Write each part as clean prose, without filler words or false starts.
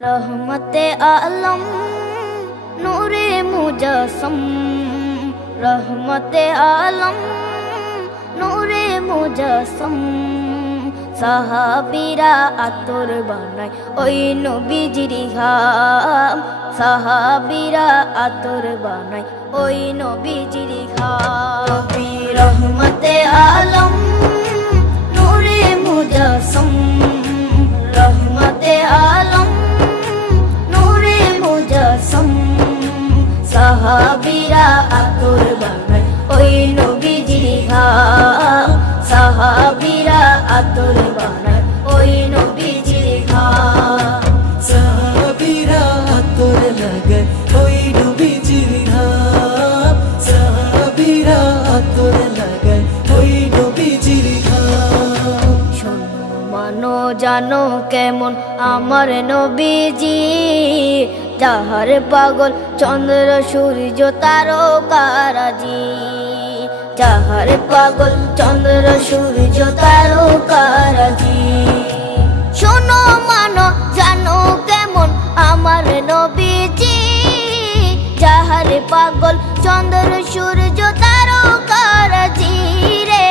रहमते आलम नूरे मुजस्सम, रहमते आलम नूरे मुजस्सम। সাহাবীরা আতর বানায় ওই নবীজির ঘাম, সাহাবীরা আতর বানায় ওই নবীজির ঘাম। নবী রহমতে আলম নূরে মুজস্সম, রহমতে আলম নূরে মুজস্সম। সাহাবীরা আতর বানায় ওই নবীজির ঘাম, সাহাবীরা আতর বানায় ওই নবীজির ঘাম। সাহাবীরা আতর লাগায় ওই নবীজির ঘাম, সাহাবীরা আতর লাগায় ওই নবীজির ঘাম। শোনো মানো জানো কেমন আমার নবীজি, যাহার পাগল চন্দ্র সূর্য তারকারাজি, যাহার পাগল চন্দ্র সূর্য তারকারাজি। শোনো মানো জানো কেমন আমার নবীজি, যাহার পাগল চন্দ্র সূর্য তারকারাজি রে,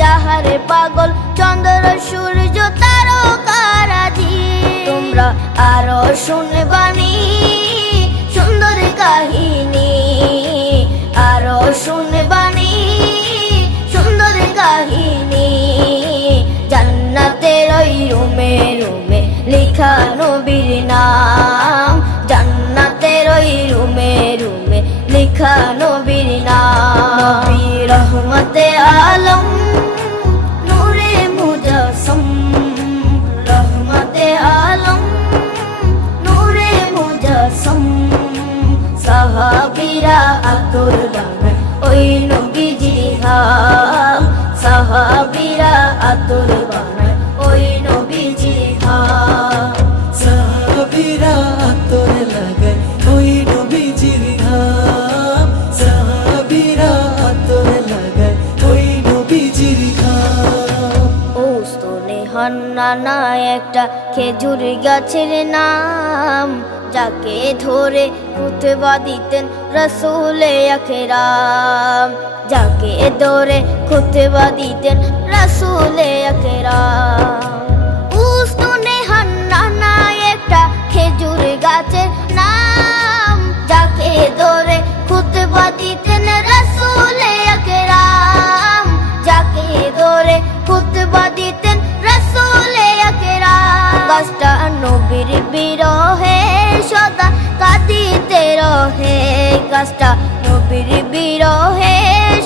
যাহার পাগল চন্দ্র সূর্য তারকারাজি। তোমরা আরো শুনবানি সুন্দর কাহিনী, আরো শুনবানি সুন্দর কাহিনী। জান্নাতের ওই রুমে রুমে লিখা নবীর নাম, জান্নাতের ওই রুমে রুমে লিখা নবীর নাম। নবী রহমতে আলম নূরে মুজস্সম, রহমতে আলম নূরে মুজস্সম। সাহাবীরা আতর বানায় ওই নবীজির ঘাম, সাহাবীরা আতর বানায় ওই নবীজির ঘাম। সাহাবীরা আতর লাগায় ওই নবীজির ঘাম, সাহাবীরা আতর লাগায় ওই নবীজির ঘাম। ওস্তনে হান্নানা একটা খেজুর গাছের নাম, যাকে ধরে খুতবা দিতেন রাসূলে আকরাম, যাকে ধরে খুতবা দিতেন রাসূলে আকরাম। উস্তনে হান্নানা একটা খেজুর গাছের নাম, যাকে ধরে খুতবা দিতেন রাসূলে আকরাম, যাকে ধরে খুতবা দিতেন রাসূলে আকরাম। গাছটা নবীর বিরহে সদা কাঁদিতে রহে, গাছটা নবীর বিরহে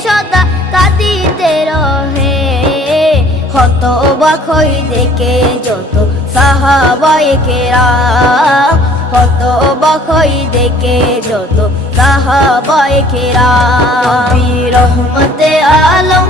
সদা কাঁদিতে রহে। হতবাক হই দেখে যত সাহাবায়ে কেরাম, হতবাক হই দেখে যত সাহাবায়ে কেরাম। নবী রহমতে আলম